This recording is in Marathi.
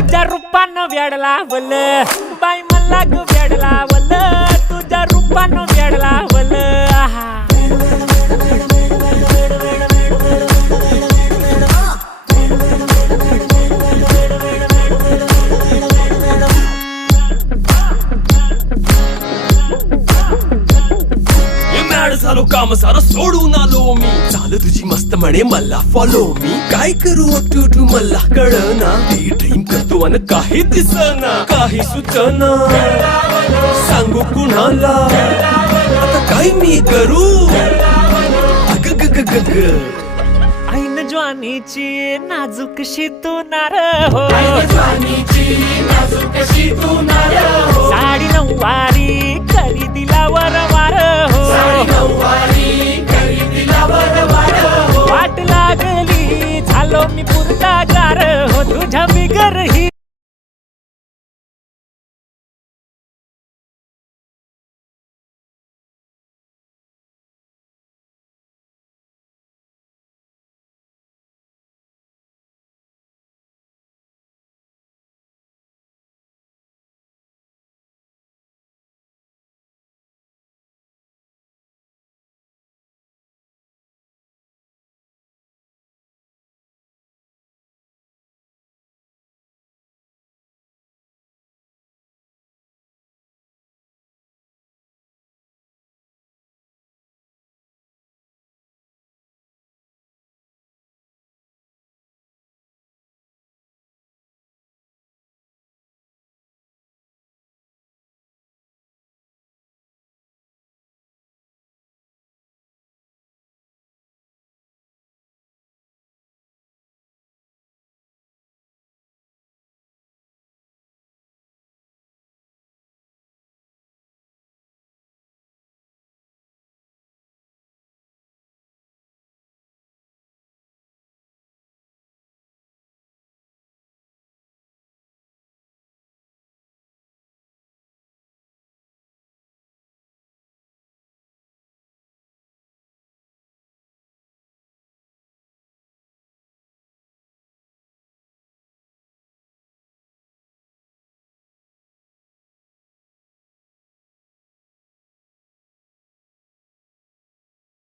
तुझ्या रूपानं वेड लावल बाई मला ग वेड लावल तुझ्या रूपानं वेड लावल आहा झालो काम सारं सोडून आलो मी चाल तुझी मस्त म्हणे मला फॉलो मी काय करू टू मला कळना ती ड्रीम करतो अन काही दिसना काही सुचना सांगू कुणाला आता काय मी करू अग ग ग ग ग ऐन ज्वानीची नाजूकशी तू नार हो साडी नऊवारी करी दिला वरवार हो वाट लागली झालो मी पुरता गार हो तुझ्या बिगर ही